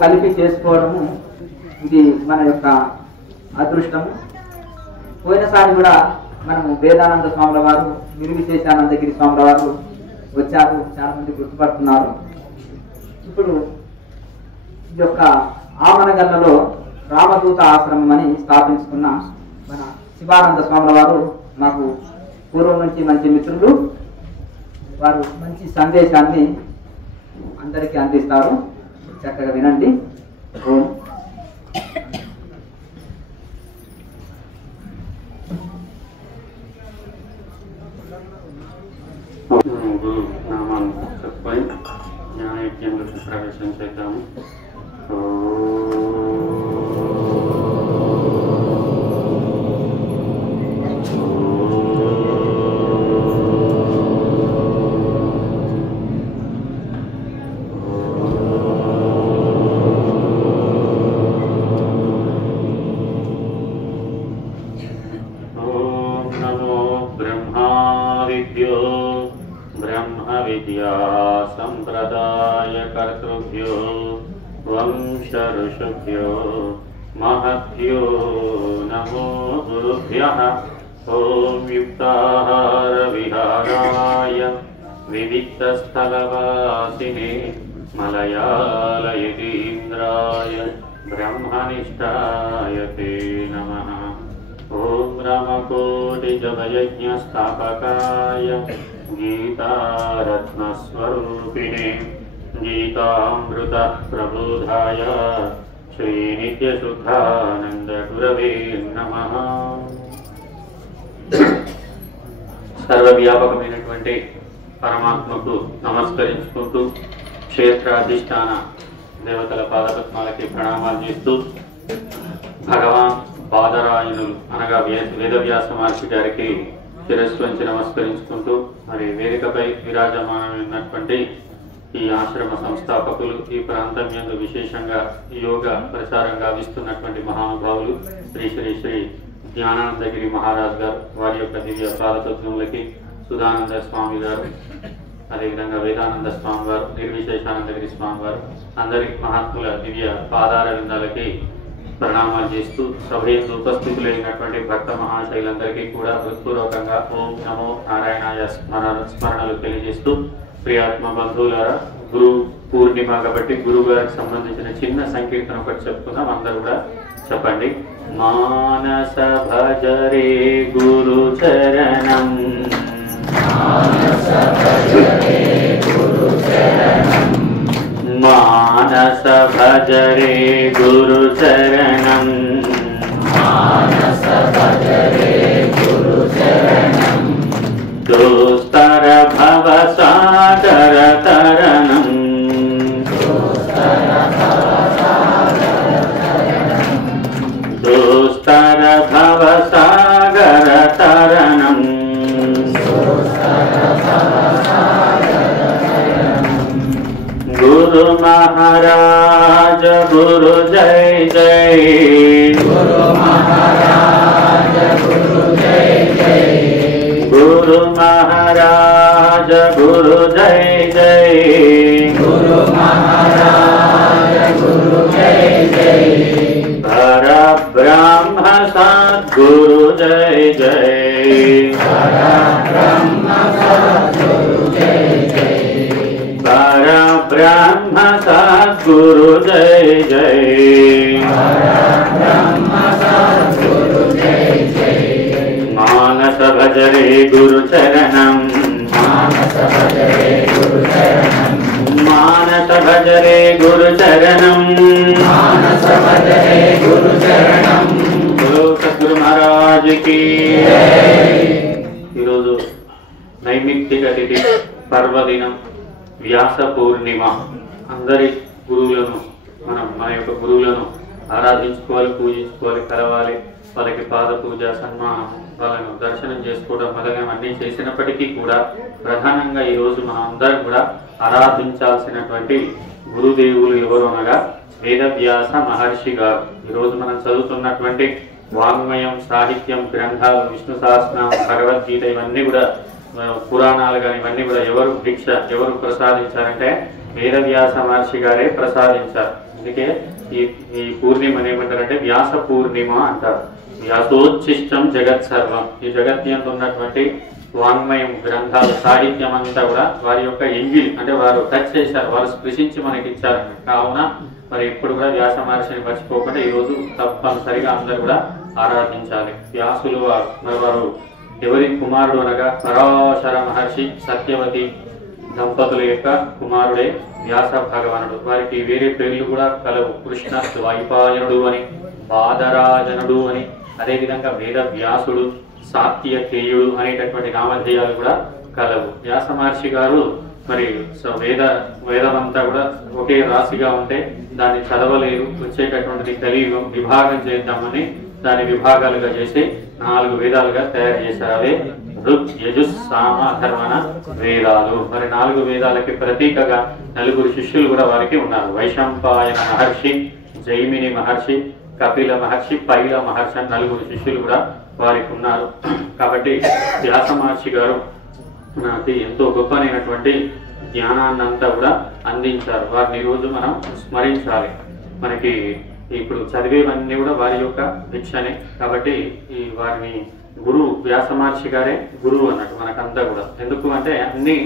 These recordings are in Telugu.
కలిపి చేసుకోవడము ఇది మన యొక్క అదృష్టము. పోయినసారి కూడా మనము వేదానంద స్వాముల వారు, నిర్విశేషానందగిరి స్వాముల వారు వచ్చారు, చాలా మంది గుర్తుపడుతున్నారు. ఇప్పుడు ఈ యొక్క ఆమనగల్లలో రామదూత ఆశ్రమం అని స్థాపించుకున్న మన శివానంద స్వాముల వారు మాకు పూర్వం నుంచి మంచి మిత్రులు. వారు మంచి సందేశాన్ని అందరికీ అందిస్తారు, చక్కగా వినండి. ఓం గురు నామాన్ని చెప్పుకొని జ్ఞానయజ్ఞంలోకి ప్రవేశం చేద్దాము. संप्रदायकर्तृभ्यो वंशऋषिभ्यो महद्भ्यो नमो गुरुभ्यः। ॐ युक्ताहार विहाराय विविक्तस्थलवासिने मलयालयतीन्द्राय ब्रह्मनिष्ठाय ते नमः। ॐ रामकोटिजपयज्ञस्थापकाय गीतारत्नस्वरूपिणे गीतामृत प्रबोधाय श्रीनित्यशुद्धानंद गुरवे नमः। సర్వవ్యాపకమైనటువంటి పరమాత్మకు నమస్కరించుకుంటూ క్షేత్రాధిష్టాన దేవతల పాదపద్మాలకి ప్రణామాలు చేస్తూ భగవాన్ పాదరాయణులు అనగా వేదవ్యాస మహర్షి గారికి శిరస్సు వంచి నమస్కరించుకుంటూ మరి వేదికపై విరాజమానమైనటువంటి ఈ ఆశ్రమ సంస్థాపకులు, ఈ ప్రాంతం యందు విశేషంగా యోగ ప్రచారం గావిస్తున్నటువంటి మహానుభావులు శ్రీ శ్రీ శ్రీ జ్ఞానానందగిరి మహారాజ్ గారు, వారి యొక్క దివ్య పాదపద్మములకి సుధానంద స్వామి గారు, అదేవిధంగా వేదానంద స్వామి వారు, నిర్విశేషానందగిరి స్వామి వారు, అందరి మహాత్ముల దివ్య పాదార విందాలకి ప్రణామాలు చేస్తూ సభయందు ఉపస్థితులైనటువంటి భక్త మహాశైలందరికీ కూడా హృత్పూర్వకంగా ఓం నమో నారాయణాయ స్మరణలు తెలియజేస్తూ, ప్రియాత్మ బంధువులారా, గురు పూర్ణిమ కాబట్టి గురువు గారికి సంబంధించిన చిన్న సంకీర్తన ఒకటి చెప్పుకుందాం. అందరూ కూడా చెప్పండి. మానస భజరే గురు చరణం, మానస భజరే గురు చరణం, మానస భజరే గురు చరణం, మానస భజరే గురు చరణం, దోస్తర భవ సాగర తరణం, దోస్తర భవ సాగర తరణం, गुरु महाराज गुरु जय जय, गुरु महाराज गुरु जय जय, गुरु महाराज गुरु जय जय, गुरु महाराज गुरु जय जय, पर ब्रह्म सद्गुरु जय जय, पर ब्रह्म सद्गुरु जय जय, पर ब्रह्म सद्गुरु जय जय, ब्रह्म सद्गुरु जय जय, मानस भजरे गुरु चरणम, मानस भजरे गुरु चरणम, मानस भजरे गुरु चरणम, मानस भजरे गुरु चरणम, बोलो सद्गुरु महाराज की जय। ఈరోజు నైమిత్తిక తిథి పర్వదినం, వ్యాస పూర్ణిమ. అందరి గురువులను మన యొక్క గురువులను ఆరాధించుకోవాలి, పూజించుకోవాలి, కలవాలి. వాళ్ళకి పాద పూజ, సన్మానం, వాళ్ళను దర్శనం చేసుకోవడం మొదలైనవన్నీ చేసినప్పటికీ కూడా ప్రధానంగా ఈరోజు మనం అందరం కూడా ఆరాధించాల్సినటువంటి గురుదేవులు ఎవరు అనగా వేదవ్యాస మహర్షి గారు. ఈరోజు మనం చదువుతున్నటువంటి వాంగ్మయం, సాహిత్యం, గ్రంథాలు, విష్ణు సహస్రనామం, భగవద్గీత ఇవన్నీ కూడా పురాణాలు కానీ ఇవన్నీ కూడా ఎవరు ప్రసాదించారంటే వేదవ్యాస మహర్షి గారే ప్రసాదించారు. అందుకే ఈ పూర్ణిమని ఏమంటారంటే వ్యాస పూర్ణిమ అంటారు. వ్యాసోచ్ఛిష్టం జగత్ సర్వం. ఈ జగత్యంలో ఉన్నటువంటి వాంగ్మయం, గ్రంథాలు, సాహిత్యం అంతా కూడా వారి యొక్క ఎంగిల్ అంటే వారు టచ్ చేశారు, వారు స్పృశించి మనకి ఇచ్చారు. కావున మరి ఇప్పుడు కూడా వ్యాస మహర్షిని మర్చిపోకుండా ఈరోజు తప్పనిసరిగా అందరూ కూడా ఆరాధించాలి. వ్యాసులు మరి వారు ఎవరి కుమారుడు అనగా పరాశర మహర్షి, సత్యవతి దంపతుల యొక్క కుమారుడే వ్యాస భగవానుడు. వారికి వేరే పేర్లు కూడా కలవు. కృష్ణ ద్వైపాయనుడు అని, బాదరాజనుడు అని, అదేవిధంగా వేద వ్యాసుడు, సాత్యకేయుడు అనేటటువంటి నామధేయాలు కూడా కలవు. వ్యాస మహర్షి గారు మరి వేదమంతా కూడా ఒకే రాశిగా ఉంటే దాన్ని చదవలేరు, వచ్చేటటువంటిది కలియుగం, విభాగం చేద్దామని దాన్ని విభాగాలుగా చేసి 4 వేదాలుగా తయారు చేశారు. అవే ఋగ్, యజుస్, సామ, అథర్వణ వేదాలు. మరి 4 వేదాలకి ప్రతీకగా 4 శిష్యులు కూడా వారికి ఉన్నారు. వైశంపాయన మహర్షి, జైమిని మహర్షి, కపిల మహర్షి, పైల మహర్షి అని 4 శిష్యులు కూడా వారికి ఉన్నారు. కాబట్టి వ్యాస మహర్షి గారు మనకి ఎంతో గొప్పనైనటువంటి జ్ఞానాన్నంతా కూడా అందించారు. వారిని ఈరోజు మనం స్మరించాలి. మనకి ఇప్పుడు చదివేవన్నీ కూడా వారి యొక్క భిక్షనే. కాబట్టి ఈ వారిని గురువు, వ్యాస మహర్షి గారే గురువు అన్నట్టు మనకంతా కూడా. ఎందుకు అంటే అన్ని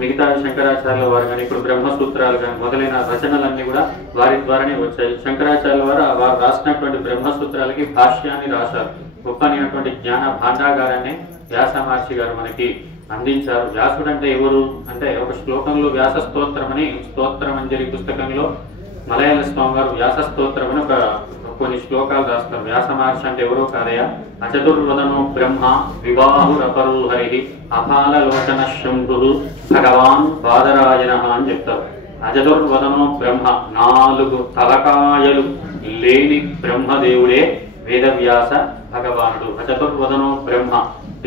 మిగతా శంకరాచార్యుల వారు కానీ ఇప్పుడు బ్రహ్మసూత్రాలు కానీ మొదలైన రచనలన్నీ కూడా వారి ద్వారానే వచ్చాయి. శంకరాచార్యుల వారు రాసినటువంటి బ్రహ్మసూత్రాలకి భాష్యాన్ని రాశారు. గొప్పనైనటువంటి జ్ఞాన భాండాగారాన్ని వ్యాస మహర్షి గారు మనకి అందించారు. వ్యాసుడు అంటే ఎవరు అంటే ఒక శ్లోకంలో వ్యాస స్తోత్రం అని స్తోత్రమంజరి పుస్తకంలో మలయాళ స్వామి వారు వ్యాస స్తోత్రం అని కొన్ని శ్లోకాలు రాస్తారు. వ్యాస మహర్షి అంటే ఎవరో కాదయా, అచతుర్వదనో బ్రహ్మ వివాహురపరు హరి అపాలలోచన శంభు భగవాన్ బాదరాయణ అని చెప్తారు. అచతుర్వదనో బ్రహ్మ, 4 తలకాయలు లేని బ్రహ్మదేవుడే వేదవ్యాస భగవానుడు. అచతుర్వదనో బ్రహ్మ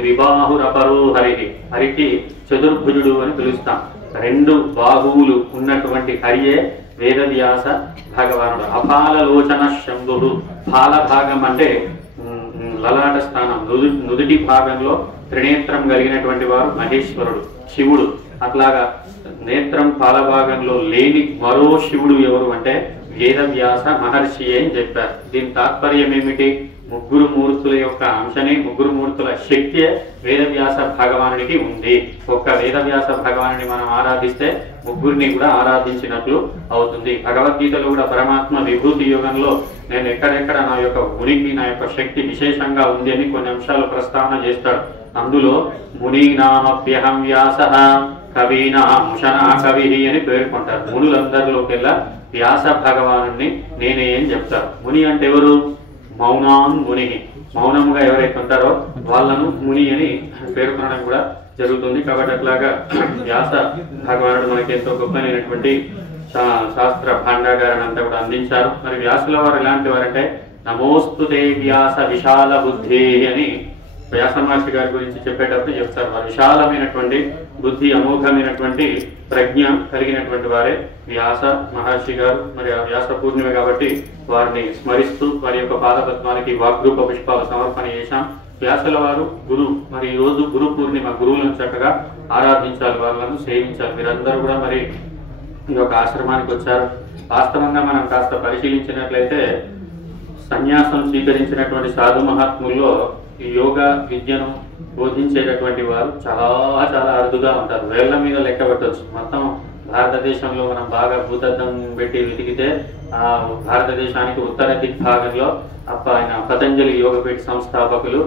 విబాహురపరు హరికి, హరికి చతుర్భుజుడు అని పిలుస్తాం. 2 బాహువులు ఉన్నటువంటి హరియే వేదవ్యాస భగవానుడు. అపాలలోచన శంభుడు, పాల భాగం అంటే లలాట స్థానం, నుదుటి భాగంలో త్రినేత్రం కలిగినటువంటి వారు మహేశ్వరుడు, శివుడు. అట్లాగా నేత్రం పాల భాగంలో లేని మరో శివుడు ఎవరు అంటే వేదవ్యాస మహర్షి అని చెప్పారు. దీని తాత్పర్యం ఏమిటి? 3 మూర్తుల యొక్క అంశనే, 3 మూర్తుల శక్తి వేదవ్యాస భగవానుడికి ఉంది. ఒక్క వేదవ్యాస భగవానుని మనం ఆరాధిస్తే 3 కూడా ఆరాధించినట్లు అవుతుంది. భగవద్గీతలో కూడా పరమాత్మ విభూతి యోగంలో నేను ఎక్కడెక్కడ నా యొక్క ఉనికి, నా యొక్క శక్తి విశేషంగా ఉంది అని కొన్ని అంశాలు ప్రస్తావన చేస్తాడు. అందులో మునీనామప్యహం వ్యాస కవీనాముషణ కవి అని పేర్కొంటారు. మునులందరిలోకెల్లా వ్యాస భగవాను నేనే అని చెప్తారు. ముని అంటే ఎవరు? మౌనాన్ ముని, మౌనంగా ఎవరైతే ఉంటారో వాళ్ళను ముని అని పేర్కొనడం కూడా జరుగుతుంది. కాబట్టి అట్లాగా వ్యాస భగవానుడు మనకి ఎంతో గొప్పనైనటువంటి శాస్త్ర భాండాగారాన్ని అంతా కూడా అందించారు. మరి వ్యాసుల వారు ఎలాంటి వారంటే నమోస్తుతే వ్యాస విశాల బుద్ధి అని వ్యాస మహర్షి గారి గురించి చెప్పేటప్పుడు చెప్తారు. వారు విశాలమైనటువంటి బుద్ధి, అమోఘమైనటువంటి ప్రజ్ఞ కలిగినటువంటి వారే వ్యాస మహర్షి గారు. మరి ఆ వ్యాస పూర్ణిమ కాబట్టి వారిని స్మరిస్తూ వారి యొక్క పాదపద్మానికి వాగ్రూప పుష్పాలు సమర్పణ చేశాం. వ్యాసుల వారు గురువు. మరి ఈ రోజు గురు పూర్ణిమ, గురువులను చక్కగా ఆరాధించాలి, వాళ్ళను సేవించాలి. మీరందరూ కూడా మరి ఈ యొక్క ఆశ్రమానికి వచ్చారు. వాస్తవంగా మనం కాస్త పరిశీలించినట్లయితే సన్యాసం స్వీకరించినటువంటి సాధు మహాత్ముల్లో ఈ యోగా విద్యను బోధించేటటువంటి వారు చాలా చాలా అరుదుగా ఉంటారు. వేళ్ల మీద లెక్క పెట్టవచ్చు. మొత్తం భారతదేశంలో మనం బాగా భూతద్దం పెట్టి వెతికితే ఆ భారతదేశానికి ఉత్తర దిగ్భాగంలో ఆయన పతంజలి యోగపీఠ సంస్థాపకులు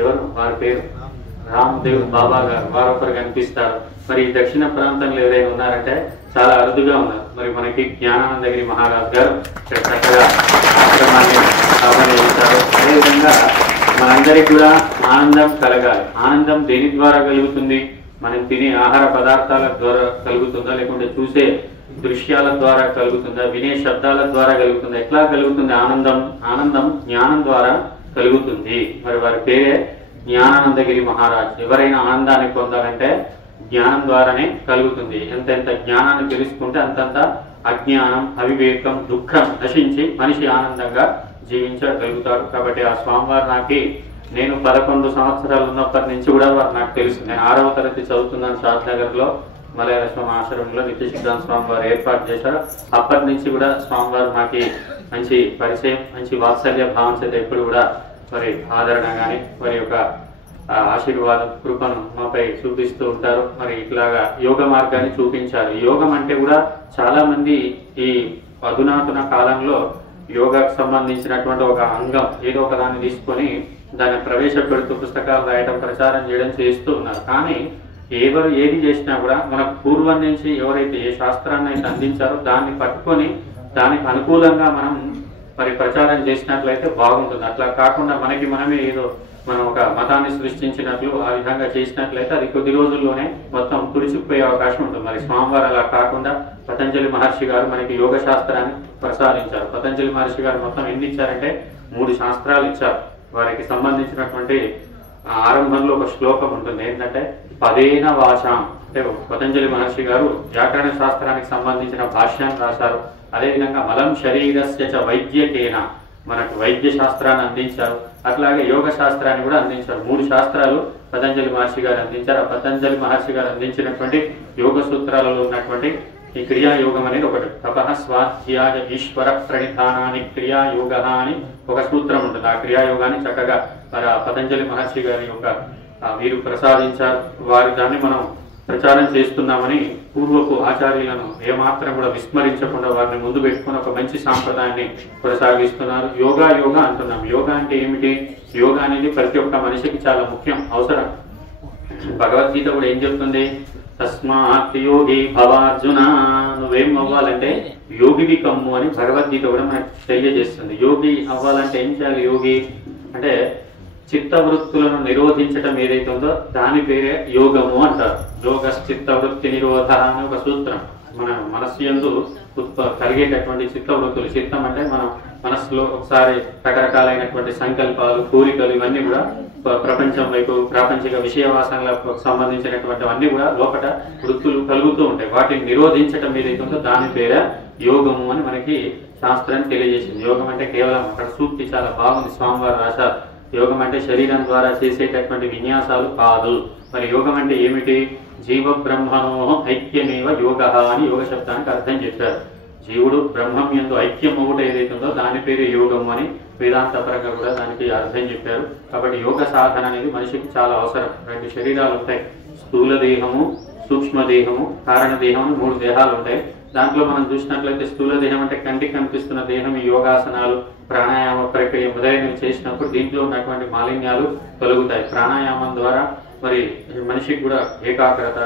ఎవరు? వారి పేరు రామ్దేవ్ బాబా గారు. వారొకరు కనిపిస్తారు. మరి దక్షిణ ప్రాంతంలో ఎవరైనా ఉన్నారంటే చాలా అరుదుగా ఉన్నారు. మరి మనకి జ్ఞానానందగిరి మహారాజ్ గారు చక్కగా ఆశ్రమాన్ని స్థాపన చేశారు. అదేవిధంగా మనందరికీ కూడా ఆనందం కలగాలి. ఆనందం దేని ద్వారా కలుగుతుంది? మనం తినే ఆహార పదార్థాల ద్వారా కలుగుతుందా, లేకుంటే చూసే దృశ్యాల ద్వారా కలుగుతుందా, వినే శబ్దాల ద్వారా కలుగుతుందా? ఎట్లా కలుగుతుంది ఆనందం? ఆనందం జ్ఞానం ద్వారా కలుగుతుంది. మరి వారి పేరే జ్ఞానానందగిరి మహారాజ్. ఎవరైనా ఆనందాన్ని పొందాలంటే జ్ఞానం ద్వారానే కలుగుతుంది. ఎంతెంత జ్ఞానాన్ని తెలుసుకుంటే అంతంత అజ్ఞానం, అవివేకం, దుఃఖం నశించి మనిషి ఆనందంగా జీవించగలుగుతాడు. కాబట్టి ఆ స్వామివారు నేను 11 సంవత్సరాలు ఉన్నప్పటి నుంచి కూడా వారు నాకు తెలుసు. నేను 6వ తరగతి చదువుతున్నాను షాద్నగర్లో మలయాళ స్వామి ఆశ్రమంలో నిత్య సిద్ధాంత స్వామి వారు ఏర్పాటు చేశారు. అప్పటి నుంచి కూడా స్వామివారు మాకి మంచి పరిచయం, మంచి వాత్సల్య భావం చేత ఎప్పుడు కూడా మరి ఆదరణ కానీ వారి యొక్క ఆశీర్వాదం, కృపను మాపై చూపిస్తూ ఉంటారు. మరి ఇట్లాగా యోగ మార్గాన్ని చూపించారు. యోగం అంటే కూడా చాలా మంది ఈ అధునాతన కాలంలో యోగాకు సంబంధించినటువంటి ఒక అంగం ఏదో ఒక దాన్ని తీసుకొని దాన్ని ప్రవేశపెడుతూ పుస్తకాలు రాయడం, ప్రచారం చేయడం చేస్తూ ఉన్నారు. కానీ ఎవరు ఏది చేసినా కూడా మనకు పూర్వం నుంచి ఎవరైతే ఏ శాస్త్రాన్ని అయితే అందించారో దాన్ని పట్టుకొని దానికి అనుకూలంగా మనం మరి ప్రచారం చేసినట్లయితే బాగుంటుంది. అట్లా కాకుండా మనమే ఏదో మనం ఒక మతాన్ని సృష్టించినట్లు ఆ విధంగా చేసినట్లయితే అది కొద్ది రోజుల్లోనే మొత్తం తుడిచిపోయే అవకాశం ఉంటుంది. మరి స్వామివారు అలా కాకుండా పతంజలి మహర్షి గారు మనకి యోగ శాస్త్రాన్ని ప్రసాదించారు. పతంజలి మహర్షి గారు మొత్తం ఎన్ని ఇచ్చారంటే 3 శాస్త్రాలు ఇచ్చారు. వారికి సంబంధించినటువంటి ఆరంభంలో ఒక శ్లోకం ఉంటుంది, ఏంటంటే పదేన వాచాం. అంటే పతంజలి మహర్షి గారు వ్యాకరణ శాస్త్రానికి సంబంధించిన భాష్యాన్ని రాశారు. అదేవిధంగా మలం శరీరస్య చ వైద్యకేన మనకు వైద్య శాస్త్రాన్ని అందించారు. అట్లాగే యోగ శాస్త్రాన్ని కూడా అందించారు. 3 శాస్త్రాలు పతంజలి మహర్షి గారు అందించారు. ఆ పతంజలి మహర్షి గారు అందించినటువంటి యోగ సూత్రాలలో ఉన్నటువంటి ఈ క్రియాయోగం అనేది ఒకటి. తపః స్వాధ్యాయ ఈశ్వర ప్రణిధానాన్ని క్రియాయోగ అని ఒక సూత్రం ఉంటుంది. ఆ క్రియాయోగాన్ని చక్కగా మరి ఆ పతంజలి మహర్షి గారి యొక్క వీరు ప్రసాదించారు. వారి దాన్ని మనం ప్రచారం చేస్తున్నామని పూర్వపు ఆచార్యులను ఏమాత్రం కూడా విస్మరించకుండా వారిని ముందు పెట్టుకుని ఒక మంచి సాంప్రదాయాన్ని కొనసాగిస్తున్నారు. యోగా అంటున్నాం. యోగా అంటే ఏమిటి? యోగా అనేది ప్రతి ఒక్క మనిషికి చాలా ముఖ్యం, అవసరం. భగవద్గీత కూడా ఏం చెప్తుంది? తస్మాత్ యోగి భవార్జున, నువ్వేం అవ్వాలంటే యోగివి కమ్ము అని భగవద్గీత కూడా మనకు తెలియజేస్తుంది. యోగి అవ్వాలంటే ఏం చేయాలి? యోగి అంటే చిత్తవృత్తులను నిరోధించటం ఏదైతే ఉందో దాని పేరే యోగము అంటారు. యోగ చిత్తవృత్తి నిరోధ అనే ఒక సూత్రం. మన మనస్సు యందు కలిగేటటువంటి చిత్తవృత్తులు, చిత్తం అంటే మనం మనస్సులో ఒకసారి రకరకాలైనటువంటి సంకల్పాలు, కోరికలు ఇవన్నీ కూడా ప్రపంచం వైపు, ప్రాపంచిక విషయవాసనలకు సంబంధించినటువంటి అన్ని కూడా లోపల వృత్తులు కలుగుతూ ఉంటాయి. వాటిని నిరోధించటం ఏదైతే ఉందో దాని పేరే యోగము అని మనకి శాస్త్రం తెలియజేసింది. యోగం అంటే కేవలం అక్కడ సూక్తి చాలా బాగుంది, స్వామివారు రాశారు. యోగం అంటే శరీరం ద్వారా చేసేటటువంటి విన్యాసాలు కాదు. మరి యోగం అంటే ఏమిటి? జీవ బ్రహ్మణో ఐక్యమేవ యోగ అని యోగ శబ్దానికి అర్థం చెప్పారు. జీవుడు బ్రహ్మం యందు ఐక్యం ఒకటి ఏదైతే ఉందో దాని పేరు యోగం అని వేదాంత పరంగా కూడా దానికి అర్థం చెప్పారు. కాబట్టి యోగ సాధన అనేది మనిషికి చాలా అవసరం. 2 శరీరాలు ఉంటాయి, స్థూల దేహము, సూక్ష్మదేహము, కారణ దేహం అని 3 దేహాలు ఉంటాయి. దాంట్లో మనం చూసినట్లయితే స్థూల దేహం అంటే కంటికి కనిపిస్తున్న దేహం, ఈ యోగాసనాలు, ప్రాణాయామ ప్రక్రియ మొదలైనవి చేసినప్పుడు దీంట్లో ఉన్నటువంటి మాలిన్యాలు తొలగుతాయి. ప్రాణాయామం ద్వారా మరి మనిషికి కూడా ఏకాగ్రత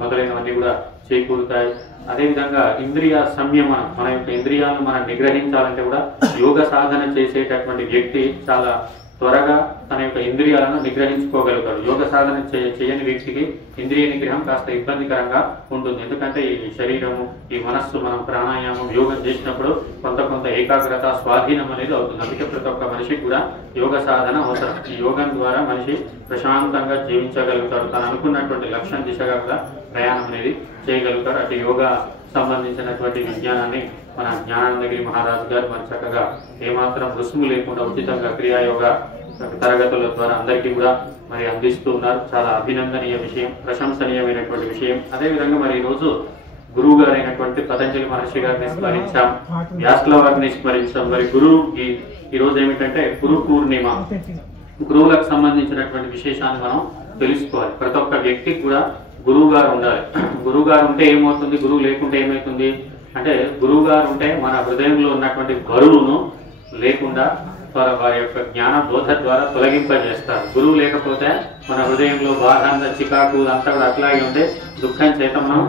మొదలైనవన్నీ కూడా చేకూరుతాయి. అదేవిధంగా ఇంద్రియ సంయమనం, మన యొక్క ఇంద్రియాలను మనం నిగ్రహించాలంటే కూడా యోగ సాధన చేసేటటువంటి వ్యక్తి చాలా త్వరగా తన యొక్క ఇంద్రియాలను నిగ్రహించుకోగలుగుతాడు. యోగ సాధన చేయని వ్యక్తికి ఇంద్రియ నిగ్రహం కాస్త ఇబ్బందికరంగా ఉంటుంది. ఎందుకంటే ఈ శరీరము, ఈ మనస్సు మనం ప్రాణాయామం, యోగం చేసినప్పుడు కొంత ఏకాగ్రత, స్వాధీనం అనేది అవుతుంది. అందుకే ప్రతి ఒక్క మనిషికి కూడా యోగ సాధన అవసరం. ఈ యోగం ద్వారా మనిషి ప్రశాంతంగా జీవించగలుగుతాడు. తను అనుకున్నటువంటి లక్ష్యం దిశగా కూడా ప్రయాణం అనేది చేయగలుగుతారు. అటు యోగా సంబంధించినటువంటి విజ్ఞానాన్ని మన జ్ఞానానందగిరి మహారాజు గారు మరి చక్కగా ఏమాత్రం రుసుము లేకుండా ఉచితంగా క్రియాయోగ తరగతుల ద్వారా అందరికీ కూడా మరి అందిస్తూ ఉన్నారు. చాలా అభినందనీయ విషయం, ప్రశంసనీయమైనటువంటి విషయం. అదేవిధంగా మరి ఈరోజు గురువు గారు అయినటువంటి పతంజలి మహర్షి గారిని స్మరించాం, వ్యాసుల వారిని స్మరించాం. మరి గురువు ఈ రోజు ఏమిటంటే గురు పూర్ణిమ. గురువులకు సంబంధించినటువంటి విశేషాన్ని మనం తెలుసుకోవాలి. ప్రతి ఒక్క వ్యక్తికి కూడా గురువు గారు ఉండాలి. గురువు గారు ఉంటే ఏమవుతుంది, గురువు లేకుంటే ఏమవుతుంది అంటే, గురువు గారు ఉంటే మన హృదయంలో ఉన్నటువంటి బరువును లేకుండా వారి యొక్క జ్ఞాన బోధ ద్వారా తొలగింపజేస్తారు. గురువు లేకపోతే మన హృదయంలో బాధ, చికాకు అంతా కూడా అట్లాగే ఉంటే దుఃఖం చేత మనం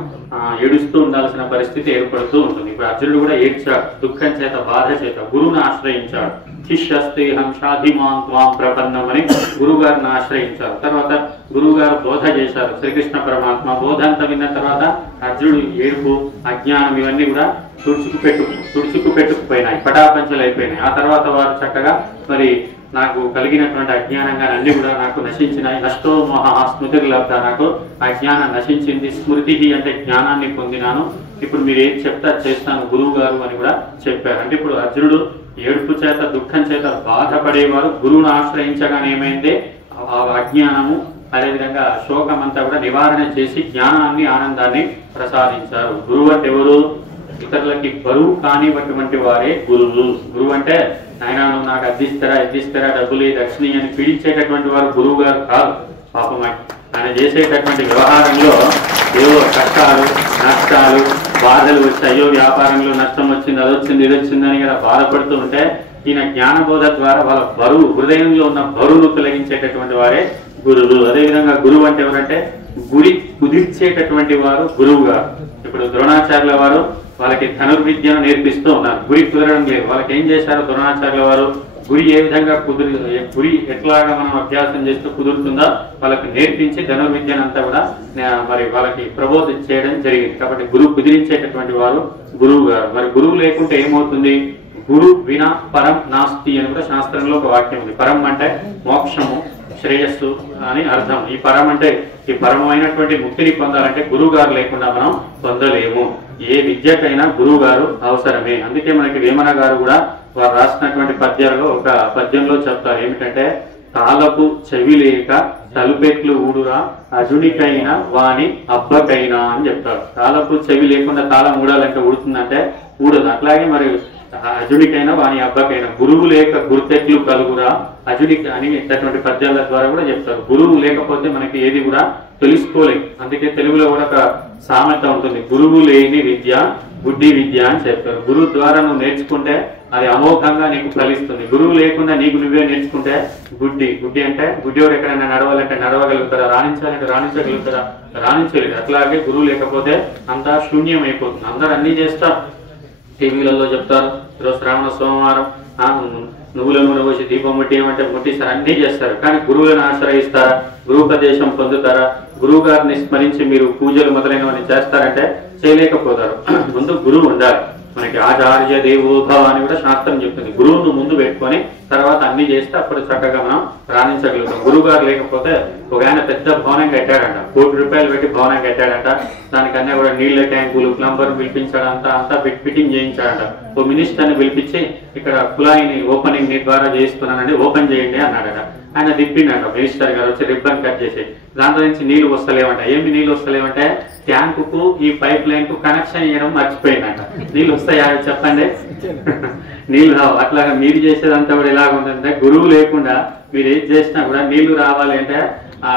ఏడుస్తూ ఉండాల్సిన పరిస్థితి ఏర్పడుతూ ఉంటుంది. ఇప్పుడు అర్జునుడు కూడా ఏడ్చాడు, దుఃఖం చేత, బాధ చేత గురువును ఆశ్రయించాడు. శిష్యస్తేహం షాధిమాన్ త్వాం ప్రపన్నం అని గురువు గారిని ఆశ్రయించారు. తర్వాత గురువు గారు బోధ చేశారు. శ్రీకృష్ణ పరమాత్మ బోధ అంతా విన్న తర్వాత అర్జునుడు ఏడుపు, అజ్ఞానం ఇవన్నీ కూడా తుడుచుకు పెట్టుకుపోయినాయి, పటాపంచలు అయిపోయినాయి. ఆ తర్వాత వారు చక్కగా మరి నాకు కలిగినటువంటి అజ్ఞానంగా అన్ని కూడా నాకు నశించినాయి. నష్టో మోహ స్మృతిర్లబ్ధ, నాకు అజ్ఞానం నశించింది. స్మృతి అంటే జ్ఞానాన్ని పొందినాను. ఇప్పుడు మీరు ఏం చెప్తా చేస్తాను గురువు గారు అని కూడా చెప్పారు. అంటే ఇప్పుడు అర్జునుడు ఏడుపు చేత దుఃఖం చేత బాధపడేవారు గురువును ఆశ్రయించగానే ఏమైంది, ఆ అజ్ఞానము అదేవిధంగా శోకం అంతా కూడా నివారణ చేసి జ్ఞానాన్ని ఆనందాన్ని ప్రసాదించారు. గురువు అంటే ఎవరు? ఇతరులకి బరువు కానివ్వటువంటి వారే గురువు. గురువు అంటే ఆయన నాకు అద్దిస్తారా డబ్బులు దక్షిణి అని పీడించేటటువంటి వారు గురువు గారు కాదు. పాపం ఆయన చేసేటటువంటి వ్యవహారంలో ఏవో కష్టాలు నష్టాలు బాధలు వచ్చి అయ్యో వ్యాపారంలో నష్టం వచ్చింది, అది వచ్చింది, ఇది వచ్చిందని కదా బాధపడుతూ ఉంటే ఈయన జ్ఞానబోధ ద్వారా వాళ్ళ బరువు, హృదయంలో ఉన్న బరువును తొలగించేటటువంటి వారే గురువు. అదేవిధంగా గురువు అంటే ఎవరంటే గురి కుదిర్చేటటువంటి వారు గురువు గారు. ఇప్పుడు ద్రోణాచార్యుల వారు వాళ్ళకి ధనుర్విద్యను నేర్పిస్తూ ఉన్నారు. గురి కుదరడం లేదు. వాళ్ళకి ఏం చేశారు ద్రోణాచార్యుల వారు? గురి ఏ విధంగా గురి ఎట్లాగా మనం అభ్యాసం చేస్తూ కుదురుతుందో వాళ్ళకి నేర్పించి ధనుర్విద్యను అంతా కూడా మరి వాళ్ళకి ప్రబోధ చేయడం జరిగింది. కాబట్టి గురువు కుదిరించేటటువంటి వారు గురువు గారు. మరి గురువు లేకుంటే ఏమవుతుంది? గురు వినా పరం నాస్తి అని కూడా శాస్త్రంలో ఒక వాక్యం ఉంది. పరం అంటే మోక్షము, శ్రేయస్సు అని అర్థం. ఈ పరం అంటే ఈ పరమైనటువంటి ముక్తిని పొందాలంటే గురువు గారు లేకుండా మనం పొందలేము. ఏ విద్యకైనా గురువు గారు అవసరమే. అందుకే మనకి వేమన గారు కూడా వారు రాసినటువంటి పద్యాలలో ఒక పద్యంలో చెప్తారు ఏమిటంటే, తాళపు చెవి లేక తలుపెట్లు ఊడురా అజునికైనా వాణి అబ్బకైనా అని చెప్తారు. తాళపు చెవి లేకుండా తాళం ఊడాలంటే ఊడుతుందంటే ఊడదు. అట్లాగే మరి అజునికైనా వాని అబ్బకైనా గురువు లేక గుర్తెట్లు కలుగురా అజుని అని ఇటువంటి పద్యాల ద్వారా కూడా చెప్తారు. గురువు లేకపోతే మనకి ఏది కూడా తెలుసుకోలేదు. అందుకే తెలుగులో కూడా ఒక సామెత ఉంటుంది, గురువు లేని విద్య గుడ్డి విద్య అని చెప్తారు. గురువు ద్వారా నువ్వు నేర్చుకుంటే అది అమోఘంగా నీకు ఫలిస్తుంది. గురువు లేకుండా నీకు నువ్వే నేర్చుకుంటే గుడ్డి అంటే గుడ్డివాడు ఎక్కడైనా నడవాలంటే నడవగలుగుతారా, రాణించాలంటే రాణించగలుగుతారా, రాణించలేదు. అట్లాగే గురువు లేకపోతే అంతా శూన్యం అయిపోతుంది. అందరూ అన్ని చేస్తారు, టీవీలలో చెప్తారు. ఈరోజు శ్రావణ సోమవారం నువ్వుల నూనె పోసి దీపం ముట్టేయమంటే ముట్టిస్తారు, అన్నీ చేస్తారు. కానీ గురువులను ఆశ్రయిస్తారా, గురువుపదేశం పొందుతారా, గురువు గారిని స్మరించి మీరు పూజలు మొదలైనవన్నీ చేస్తారంటే చేయలేకపోతారు. ముందు గురువు ఉండాలి. మనకి ఆచార్య దేవోభవ అని కూడా శాస్త్రం చెప్తుంది. గురువును ముందు పెట్టుకొని తర్వాత అన్ని చేస్తే అప్పుడు చక్కగా మనం రాణించగలుగుతాం. గురువు గారు లేకపోతే ఒక ఆయన పెద్ద భవనం కట్టాడంట, 1 కోటి రూపాయలు పెట్టి భవనం కట్టాడంట. దానికన్నా కూడా నీళ్ల ట్యాంకులు ప్లంబర్ పిలిపించాడంట, అంతా ఫిట్టింగ్ చేయించాడంట. ఓ మినిస్టర్ని పిలిపించి ఇక్కడ కుళాయిని ఓపెనింగ్ నీ ద్వారా చేస్తున్నానండి, ఓపెన్ చేయండి అన్నాడట. ఆయన తిప్పిండంట మినిస్టర్ గారు వచ్చి రిబ్బన్ కట్ చేసి, దాంట్లో నుంచి నీళ్లు వస్తలేమంట. ఏమి నీళ్లు వస్తలేమంటే ట్యాంకుకు ఈ పైప్ లైన్ కు కనెక్షన్ ఇవ్వడం మర్చిపోయిందంట. నీళ్ళు వస్తాయా చెప్పండి? నీళ్లు రావు. అట్లాగా మీరు చేసేదంతా కూడా ఎలాగ ఉంటుందంటే గురువు లేకుండా మీరు ఏది చేసినా కూడా నీళ్లు రావాలి అంటే ఆ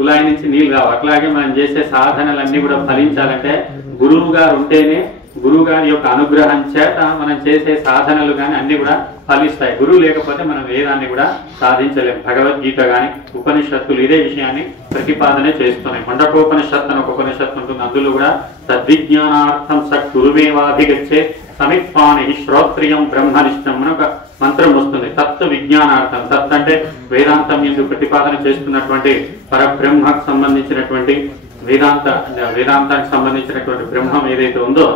కుళాయి నుంచి నీళ్లు రావు. అట్లాగే మనం చేసే సాధనలన్నీ కూడా ఫలించాలంటే గురువు గారు ఉంటేనే, గురువు గారి యొక్క అనుగ్రహం చేత మనం చేసే సాధనలు కానీ అన్ని కూడా ఫలిస్తాయి. గురువు లేకపోతే మనం వేదాన్ని కూడా సాధించలేము. భగవద్గీత కానీ ఉపనిషత్తులు ఇదే విషయాన్ని ప్రతిపాదన చేస్తున్నాయి. మండకోపనిషత్తు అని ఒక ఉపనిషత్తు ఉంటుంది. అందులో కూడా తద్విజ్ఞానార్థం సత్ గురువేవాభిగచ్చే సమిత్వాని శ్రోత్రియం బ్రహ్మనిష్టం అని ఒక మంత్రం వస్తుంది. తత్వ విజ్ఞానార్థం, తత్ అంటే వేదాంతం ఎందుకు ప్రతిపాదన చేస్తున్నటువంటి పరబ్రహ్మకు సంబంధించినటువంటి వేదాంతానికి సంబంధించినటువంటి బ్రహ్మం ఏదైతే ఉందో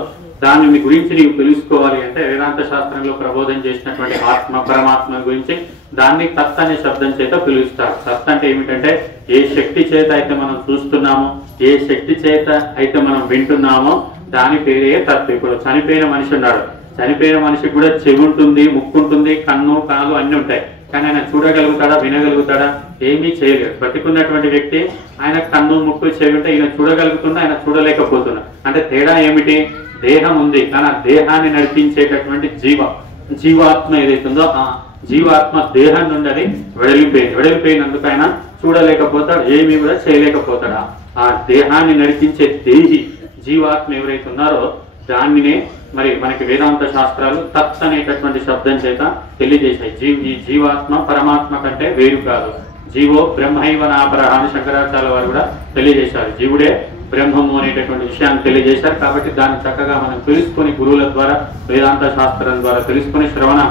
దాని గురించి నీకు తెలుసుకోవాలి అంటే వేదాంత శాస్త్రంలో ప్రబోధం చేసినటువంటి ఆత్మ పరమాత్మ గురించి దాన్ని తత్ అనే శబ్దం చేత పిలుస్తారు. తత్ అంటే ఏమిటంటే ఏ శక్తి చేత అయితే మనం చూస్తున్నామో, ఏ శక్తి చేత అయితే మనం వింటున్నామో దాని పేరే తత్. ఇప్పుడు చనిపోయిన మనిషి ఉన్నాడు, చనిపోయిన మనిషికి కూడా చెవి ఉంటుంది, ముక్కు ఉంటుంది, కన్ను కాలు అన్ని ఉంటాయి. కానీ ఆయన చూడగలుగుతాడా, వినగలుగుతాడా? ఏమీ చేయలేడు. బతికున్నటువంటి వ్యక్తి ఆయన కన్ను ముక్కు చెవి ఉంటే ఈయన చూడగలుగుతున్నా, ఆయన చూడలేకపోతున్నా. అంటే తేడా ఏమిటి? దేహం ఉంది కానీ ఆ దేహాన్ని నడిపించేటటువంటి జీవాత్మ ఏదైతుందో ఆ జీవాత్మ దేహం నుండి అది వెడలిపోయినందుకు ఆయన చూడలేకపోతాడు, ఏమీ కూడా చేయలేకపోతాడు. ఆ దేహాన్ని నడిపించే దేహి జీవాత్మ ఎవరైతే ఉన్నారో దానినే మరి మనకి వేదాంత శాస్త్రాలు తత్ అనేటటువంటి శబ్దం చేత తెలియజేశాయి. ఈ జీవాత్మ పరమాత్మ కంటే వేరు కాదు. జీవో బ్రహ్మైవ నాపరః అని శంకరాచార్య వారు కూడా తెలియజేశారు. జీవుడే బ్రహ్మము అనేటటువంటి విషయాన్ని తెలియజేశారు. కాబట్టి దాన్ని చక్కగా మనం తెలుసుకొని గురువుల ద్వారా వేదాంత శాస్త్రం ద్వారా తెలుసుకొని శ్రవణ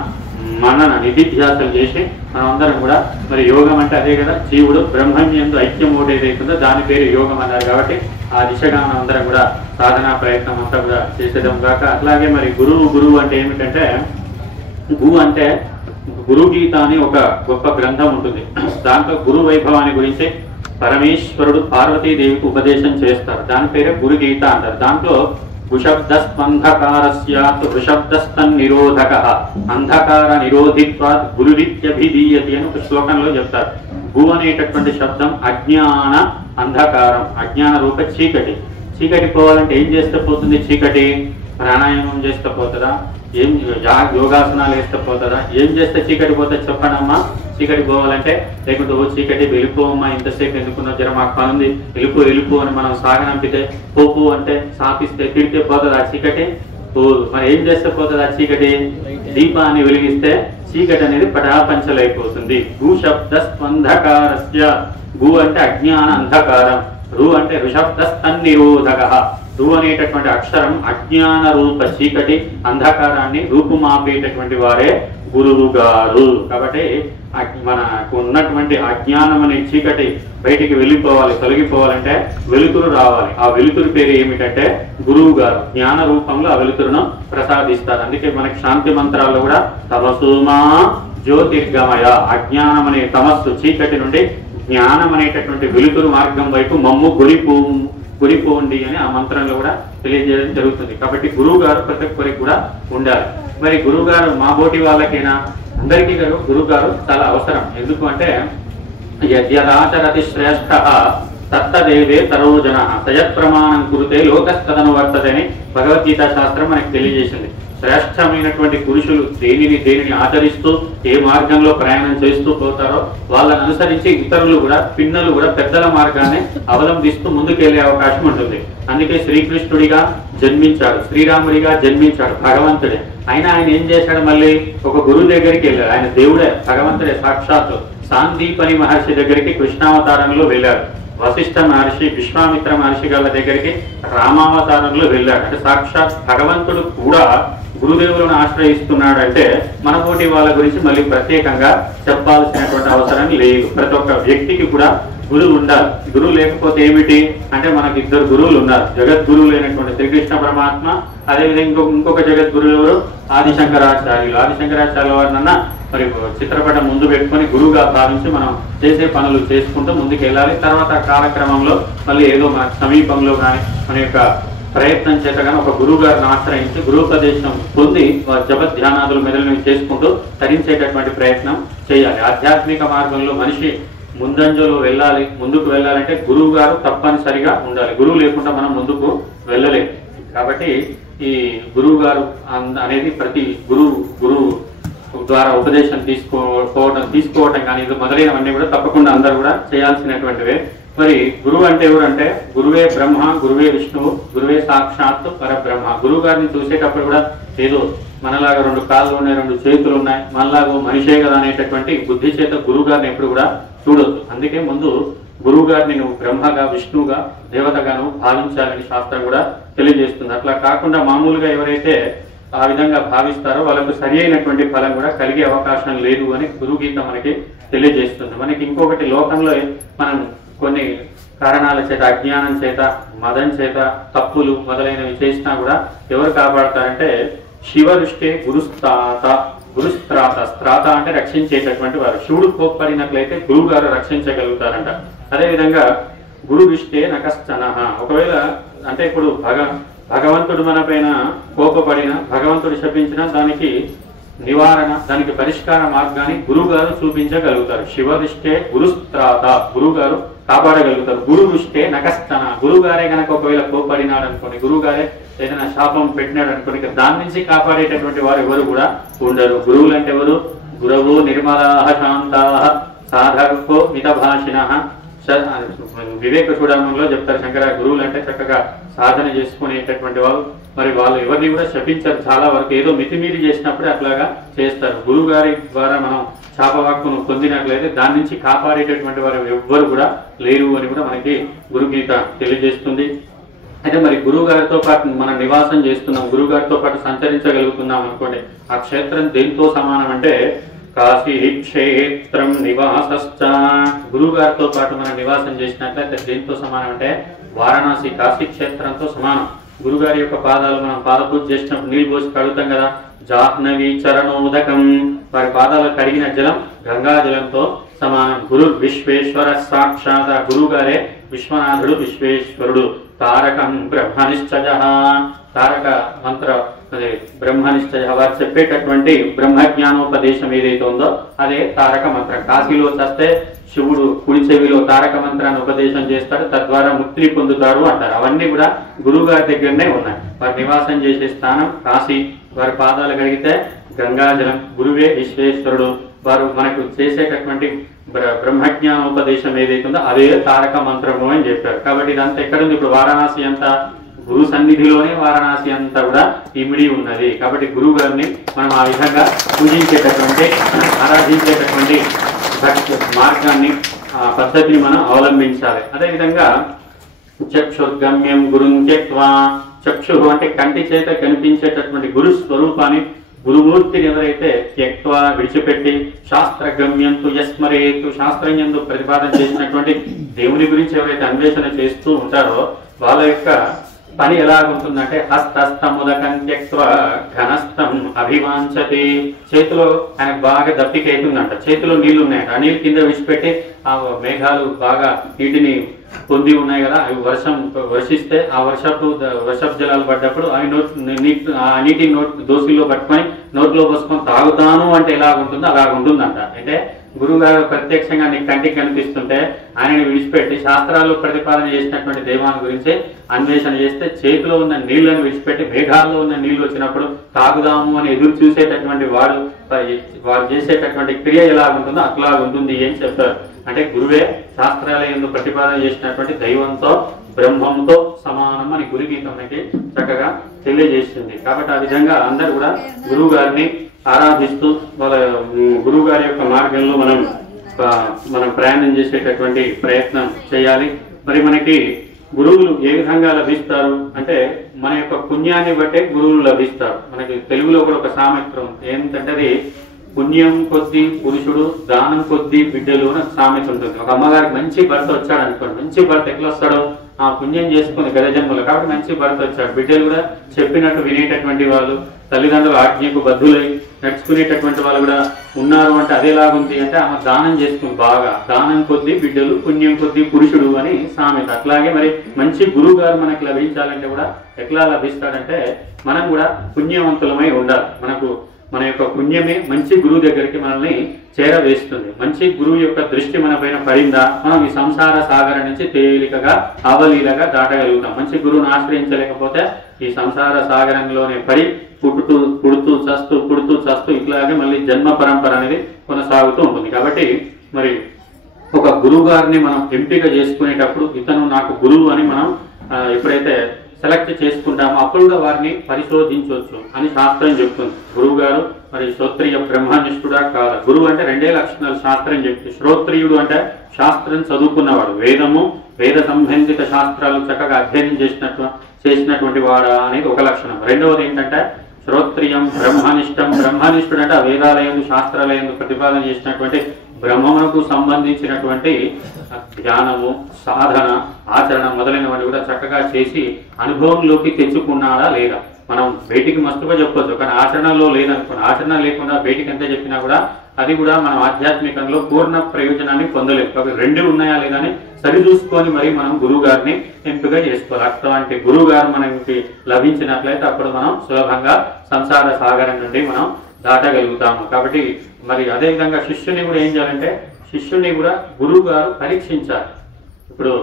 మనన నిధిధ్యాసలు చేసి మనం అందరం కూడా మరి యోగం అంటే అదే కదా, జీవుడు బ్రహ్మం యందు ఐక్యం ఒకటి ఏదైతుందో దాని పేరు యోగం అన్నారు. కాబట్టి ఆ దిశగా మనం అందరం కూడా సాధనా ప్రయత్నం అంతా కూడా చేసేదాం కాక. అట్లాగే మరి గురువు అంటే ఏమిటంటే గు అంటే గురు గీత అని ఒక గొప్ప గ్రంథం ఉంటుంది. దాంట్లో గురు వైభవాన్ని గురించి పరమేశ్వరుడు పార్వతీదేవికి ఉపదేశం చేస్తారు. దాని పేరే గురు గీత అంటారు. దాంట్లో గుశబ్దస్పంధకారస్యాత్ వృషబ్దస్తన్నిరోధక అంధకార నిరోధిత్వాత్ గురురిత్యభిధీయతి అని ఒక శ్లోకంలో చెప్తారు. గు అనేటటువంటి శబ్దం అజ్ఞాన అంధకారం, అజ్ఞాన రూప చీకటి. చీకటి పోవాలంటే ఏం చేస్తే పోతుంది? చీకటి ప్రాణాయామం చేస్తే పోతుందా? ఏం యోగాసనాలు వేస్తే పోతుందా? ఏం చేస్తే చీకటి పోతుంది చెప్పనమ్మా? చీకటి పోవాలంటే లేకుంటే ఓ చీకటి వెళ్ళిపోవమ్మా, ఇంతసేపు ఎందుకున్నా జర మాకు పనుంది వెళ్ళిపో అని మనం సాగనంపితే, పోపు అంటే సాపిస్తే తిడితే పోతుంది ఆ చీకటి? పోదు. మరి ఏం చేస్తే పోతుంది ఆ చీకటి? దీపాన్ని వెలిగిస్తే చీకటి అనేది పటాపంచలైపోతుంది. గు శబ్ద స్పంధకారస్య, గు అంటే అజ్ఞాన అంధకారం, రు అంటే ఋషబ్దస్తన్నిరోధక. రు అనేటటువంటి అక్షరం అజ్ఞాన రూప చీకటి, అంధకారాన్ని రూపుమాపేటటువంటి వారే గురువు గారు. కాబట్టి మనకు ఉన్నటువంటి అజ్ఞానం అనే చీకటి బయటికి వెళ్ళిపోవాలి, తొలగిపోవాలంటే వెలుతురు రావాలి. ఆ వెలుతురు పేరు ఏమిటంటే గురువు గారు. జ్ఞాన రూపంలో ఆ వెలుతురును ప్రసాదిస్తారు. అందుకే మనకి శాంతి మంత్రాల్లో కూడా తమసుమా జ్యోతిర్గమయ, అజ్ఞానం అనే తమస్సు చీకటి నుండి జ్ఞానం అనేటటువంటి వెలుతురు మార్గం వైపు మమ్ము గురిపోండి అని ఆ మంత్రంలో కూడా తెలియజేయడం జరుగుతుంది. కాబట్టి గురువు గారు ప్రతి ఒక్కరికి కూడా ఉండాలి. మరి గురువు గారు మా బోటి వాళ్ళకైనా అందరికీ గురువు గారు చాలా అవసరం. ఎందుకు అంటే యద్యదాచరతి శ్రేష్ఠ తత్తదేవే తరోజన సయత్ ప్రమాణం కురితే లోకస్తదను వర్తతే అని భగవద్గీత శాస్త్రం మనకు తెలియజేసింది. శ్రేష్టమైనటువంటి పురుషులు దేనిని ఆచరిస్తూ ఏ మార్గంలో ప్రయాణం చేస్తూ పోతారో వాళ్ళని అనుసరించి ఇతరులు కూడా, పిన్నలు కూడా పెద్దల మార్గాన్ని అవలంబిస్తూ ముందుకెళ్లే అవకాశం ఉంటుంది. అందుకే శ్రీకృష్ణుడిగా జన్మించాడు, శ్రీరాముడిగా జన్మించాడు భగవంతుడే. అయినా ఆయన ఏం చేశాడు? మళ్ళీ ఒక గురువు దగ్గరికి వెళ్ళాడు. ఆయన దేవుడే, భగవంతుడే సాక్షాత్తు. సాందీపని మహర్షి దగ్గరికి కృష్ణావతారంలో వెళ్ళాడు. వశిష్ఠ మహర్షి, విశ్వామిత్ర మహర్షి గారి దగ్గరికి రామావతారంలో వెళ్ళాడు. అంటే సాక్షాత్ భగవంతుడు కూడా గురుదేవులను ఆశ్రయిస్తున్నాడు. అంటే మన పోటీ వాళ్ళ గురించి మళ్ళీ ప్రత్యేకంగా చెప్పాల్సినటువంటి అవసరం లేదు. ప్రతి ఒక్క వ్యక్తికి కూడా గురువు ఉండాలి. గురువు లేకపోతే ఏమిటి అంటే మనకి ఇద్దరు గురువులు ఉన్నారు. జగద్గురువులు అయినటువంటి శ్రీకృష్ణ పరమాత్మ, అదేవిధంగా ఇంకొక జగద్గురువులు ఆదిశంకరాచార్యులు. ఆదిశంకరాచార్యుల వారినన్నా మరి చిత్రపటం ముందు పెట్టుకొని గురువుగా భావించి మనం చేసే పనులు చేసుకుంటూ ముందుకు వెళ్ళాలి. తర్వాత కాలక్రమంలో మళ్ళీ ఏదో మన సమీపంలో కానీ మన యొక్క ప్రయత్నం చేత కానీ ఒక గురువు గారిని ఆశ్రయించి గురువుపదేశం పొంది జపధ్యానాదులు మెదలుని చేసుకుంటూ తరించేటటువంటి ప్రయత్నం చేయాలి. ఆధ్యాత్మిక మార్గంలో మనిషి ముందంజలో వెళ్ళాలి. ముందుకు వెళ్ళాలంటే గురువు గారు తప్పనిసరిగా ఉండాలి. గురువు లేకుండా మనం ముందుకు వెళ్ళలేము. కాబట్టి ఈ గురువు గారు అనేది ప్రతి గురువు ద్వారా ఉపదేశం తీసుకోవటం కానీ ఇది మొదలైనవన్నీ కూడా తప్పకుండా అందరూ కూడా చేయాల్సినటువంటివే. మరి గురువు అంటే ఎవరంటే గురువే బ్రహ్మ, గురువే విష్ణువు, గురువే సాక్షాత్తు పరబ్రహ్మ. గురువు గారిని చూసేటప్పుడు కూడా ఏదో మనలాగా 2 కాళ్ళు ఉన్నాయి, 2 చేతులు ఉన్నాయి, మనలాగా మనిషే కదా అనేటటువంటి బుద్ధి చేత గురువు గారిని ఎప్పుడు కూడా చూడొద్దు. అందుకే ముందు గురువు గారిని నువ్వు బ్రహ్మగా, విష్ణువుగా, దేవతగా నువ్వు భావించాలని శాస్త్రం కూడా తెలియజేస్తుంది. అట్లా కాకుండా మామూలుగా ఎవరైతే ఆ విధంగా భావిస్తారో వాళ్ళకు సరి అయినటువంటి ఫలం కూడా కలిగే అవకాశం లేదు అని గురుగీత మనకి తెలియజేస్తుంది. మనకి ఇంకొకటి, లోకంలో మనం కొన్ని కారణాల చేత, అజ్ఞానం చేత, మదం చేత తప్పులు మొదలైనవి చేసినా కూడా ఎవరు కాపాడతారంటే శివదృష్టే గురుస్త్రాత. గురుస్త్రాత, స్త్రాత అంటే రక్షించేటటువంటి వారు. శివుడు కోప్పడినట్లయితే గురువు గారు రక్షించగలుగుతారంట. అదేవిధంగా గురు విష్టే నకశ్చన. ఒకవేళ అంటే ఇప్పుడు భగవంతుడు మన పైన కోపపడిన, భగవంతుడు శపించిన దానికి నివారణ, దానికి పరిష్కార మార్గాన్ని గురువు గారు చూపించగలుగుతారు. శివదృష్టే గురుస్త్రాత, గురువు గారు కాపాడగలుగుతారు. గురు దృష్టే నకశ్చన. గురువు గారే కనుక ఒకవేళ కోపడినాడు అనుకోండి, గురువు గారే ఏదైనా శాపం పెట్టినాడు అనుకోండి, దాని నుంచి కాపాడేటటువంటి వారు ఎవరు కూడా ఉండరు. గురువులు అంటే ఎవరు? గురవో నిర్మలాః శాంతాః సాధకో మితభాషిణః. వివేక చూడమంలో చెప్తారు శంకర, గురువులు అంటే చక్కగా సాధన చేసుకునేటటువంటి వాళ్ళు. మరి వాళ్ళు ఎవరిని కూడా శపించారు. చాలా వరకు ఏదో మితిమీరి చేసినప్పుడే అట్లాగా చేస్తారు. గురువు గారి ద్వారా మనం శాపవాక్కును పొందినట్లయితే దాని నుంచి కాపాడేటటువంటి వారు ఎవ్వరు కూడా లేరు అని కూడా మనకి గురుగీత తెలియజేస్తుంది. అయితే మరి గురువు గారితో పాటు మనం నివాసం చేస్తున్నాం, గురువు గారితో పాటు సంచరించగలుగుతున్నాం అనుకోండి, ఆ క్షేత్రం దేంతో సమానం అంటే కాశీ క్షేత్రం నివాసశ్చ. గురువు గారితో పాటు మనం నివాసం చేసినట్లయితే దేంతో సమానం అంటే వారణాసి, కాశీ క్షేత్రంతో సమానం. గురుగారి యొక్క పాదాలు మనం పాదపూజ చేసినప్పుడు నీళ్ళు పోసి కడుగుతాం కదా, జాహ్నవి చరణోదకం, వారి పాదాలు కడిగిన జలం గంగా జలంతో సమానం. గురు విశ్వేశ్వర సాక్షాత్, గురువు గారే విశ్వనాథుడు, విశ్వేశ్వరుడు. తారకం బ్రహ్మనిశ్చయ, తారక మంత్ర అదే బ్రహ్మనిశ్చయ, వారు చెప్పేటటువంటి బ్రహ్మజ్ఞానోపదేశం ఏదైతే ఉందో అదే తారక మంత్రం. కాశీలో చస్తే శివుడు కుడి చెవిలో తారక మంత్రాన్ని ఉపదేశం చేస్తాడు, తద్వారా ముక్తిని పొందుతాడు అంటారు. అవన్నీ కూడా గురువు గారి దగ్గరనే ఉన్నాయి. వారు నివాసం చేసే స్థానం కాశీ, వారి పాదాలు కడిగితే గంగాజలం. గురువే విశ్వేశ్వరుడు. వారు మనకు చేసేటటువంటి బ్రహ్మజ్ఞానోపదేశం ఏదైతే ఉందో అదే తారక మంత్రము అని చెప్పారు. కాబట్టి ఇదంతా ఎక్కడుంది? ఇప్పుడు వారణాసి అంతా గురు సన్నిధిలోనే వారణాసి అంతా కూడా ఇమిడి ఉన్నది. కాబట్టి గురువు గారిని మనం ఆ విధంగా పూజించేటటువంటి, ఆరాధించేటటువంటి మార్గాన్ని, ఆ పద్ధతిని మనం అవలంబించాలి. అదేవిధంగా చక్షుర్గమ్యం గురుం త్యక్త్వా, చక్షు అంటే కంటి చేత కనిపించేటటువంటి గురు స్వరూపాన్ని, గురుమూర్తిని ఎవరైతే త్యక్త్వా విడిచిపెట్టి, శాస్త్రగమ్యంతు యస్మరేతు, శాస్త్రం యందు ప్రతిపాదన చేసినటువంటి దేవుని గురించి ఎవరైతే అన్వేషణ చేస్తూ ఉంటారో వాళ్ళ యొక్క పని ఎలాగుంటుందంటే హస్తస్థముదకం త్యక్త్వా ఘనస్థం అభివాంఛతి. చేతిలో ఆయనకు బాగా దప్పిక అవుతుందంట, చేతిలో నీళ్లు ఉన్నాయట, ఆ నీళ్ళు కింద విడిచిపెట్టి ఆ మేఘాలు బాగా నీటిని పొంది ఉన్నాయి కదా, అవి వర్షిస్తే ఆ వర్షపు జలాలు పడ్డప్పుడు అవి ఆ నీటి దోసిలో పట్టుకొని నోట్లో పోసుకొని తాగుతాను అంటే ఎలాగుంటుందో అలాగుంటుందంట. అంటే గురువు గారు ప్రత్యక్షంగా నీకు కంటికి కనిపిస్తుంటే ఆయనని విడిచిపెట్టి శాస్త్రాల్లో ప్రతిపాదన చేసినటువంటి దైవాన్ని గురించి అన్వేషణ చేస్తే చేతిలో ఉన్న నీళ్లను విడిచిపెట్టి మేఘాల్లో ఉన్న నీళ్లు వచ్చినప్పుడు తాగుదాము అని ఎదురు చూసేటటువంటి వారు చేసేటటువంటి క్రియ ఎలా ఉంటుందో అట్లా ఉంటుంది అని చెప్తారు. అంటే గురువే శాస్త్రాలయంలో ప్రతిపాదన చేసినటువంటి దైవంతో, బ్రహ్మంతో సమానం అని గురు గీతకి చక్కగా తెలియజేస్తుంది. కాబట్టి ఆ విధంగా అందరూ కూడా గురువు గారిని ఆరాధిస్తూ వాళ్ళ గురువు గారి యొక్క మార్గంలో మనం ప్రయాణం చేసేటటువంటి ప్రయత్నం చేయాలి. మరి మనకి గురువులు ఏ విధంగా లభిస్తారు అంటే మన యొక్క పుణ్యాన్ని బట్టే గురువులు లభిస్తారు. మనకి తెలుగులో కూడా ఒక సామెత్రం ఏంటంటే అది పుణ్యం కొద్దీ పురుషుడు, దానం కొద్దీ బిడ్డలు అని సామెత ఉంటుంది. ఒక అమ్మగారికి మంచి భర్త వచ్చాడు అనుకోండి, మంచి భర్త ఎట్లా వస్తాడో ఆ పుణ్యం చేసుకుని గత జన్మలు, కాబట్టి మంచి భర్త వచ్చాడు. బిడ్డలు కూడా చెప్పినట్టు వినేటటువంటి వాళ్ళు, తల్లిదండ్రుల ఆజ్ఞకు బద్ధులై నడుచుకునేటటువంటి వాళ్ళు కూడా ఉన్నారు. అంటే అదేలాగుంది అంటే ఆమె దానం చేసుకుని బాగా, దానం కొద్దీ బిడ్డలు, పుణ్యం కొద్దీ పురుషుడు అని సామెత. అట్లాగే మరి మంచి గురువు గారు మనకి లభించాలంటే కూడా ఎట్లా లభిస్తాడంటే మనం కూడా పుణ్యవంతులమై ఉండాలి. మన యొక్క పుణ్యమే మంచి గురువు దగ్గరికి మనల్ని చేరవేస్తుంది. మంచి గురువు యొక్క దృష్టి మన పైన పడిందా మనం ఈ సంసార సాగర నుంచి తేలికగా అవలీలగా దాటగలుగుతాం. మంచి గురువును ఆశ్రయించలేకపోతే ఈ సంసార సాగరంలోనే పడి పుడుతూ చస్తూ ఇట్లాగే మళ్ళీ జన్మ పరంపర అనేది కొనసాగుతూ ఉంటుంది. కాబట్టి మరి ఒక గురువు గారిని మనం ఎంపిక చేసుకునేటప్పుడు ఇతను నాకు గురువు అని మనం ఎప్పుడైతే సెలెక్ట్ చేసుకుంటామో అప్పుడు వారిని పరిశోధించవచ్చు అని శాస్త్రం చెప్తుంది. గురువు గారు మరి శ్రోత్రియ బ్రహ్మనిష్ఠుడా కాదా? గురువు అంటే రెండే లక్షణాలు శాస్త్రం చెప్తుంది. శ్రోత్రియుడు అంటే శాస్త్రం చదువుకున్నవాడు, వేద సంబంధిత శాస్త్రాలు చక్కగా అధ్యయనం చేసినటువంటి వాడా అనేది ఒక లక్షణం. రెండవది ఏంటంటే శ్రోత్రియం బ్రహ్మనిష్టం. బ్రహ్మనిష్ఠుడు అంటే ఆ వేదాలయందు శాస్త్రాలయందు ప్రతిపాదన చేసినటువంటి బ్రహ్మమునకు సంబంధించినటువంటి ధ్యానము, సాధన, ఆచరణ మొదలైనవన్నీ కూడా చక్కగా చేసి అనుభవంలోకి తెచ్చుకున్నాడా లేదా. మనం బయటికి మస్తుగా చెప్పొచ్చు, కానీ ఆచరణలో లేదనుకోండి, ఆచరణ లేకుండా బయటికి ఎంత చెప్పినా కూడా అది కూడా మనం ఆధ్యాత్మికంలో పూర్ణ ప్రయోజనాన్ని పొందలేము. కాబట్టి రెండు ఉన్నాయా లేదా అని సరిచూసుకొని మరి మనం గురువు గారిని ఎంపిక చేసుకోవాలి. అట్లాంటి గురువు గారు మనకి లభించినట్లయితే అప్పుడు మనం సులభంగా సంసార సాగరం నుండి మనం దాటగలుగుతాము. కాబట్టి మరి అదేవిధంగా శిష్యుని కూడా ఏం చేయాలంటే శిష్యుని కూడా గురువు గారు పరీక్షించాలి. ఇప్పుడు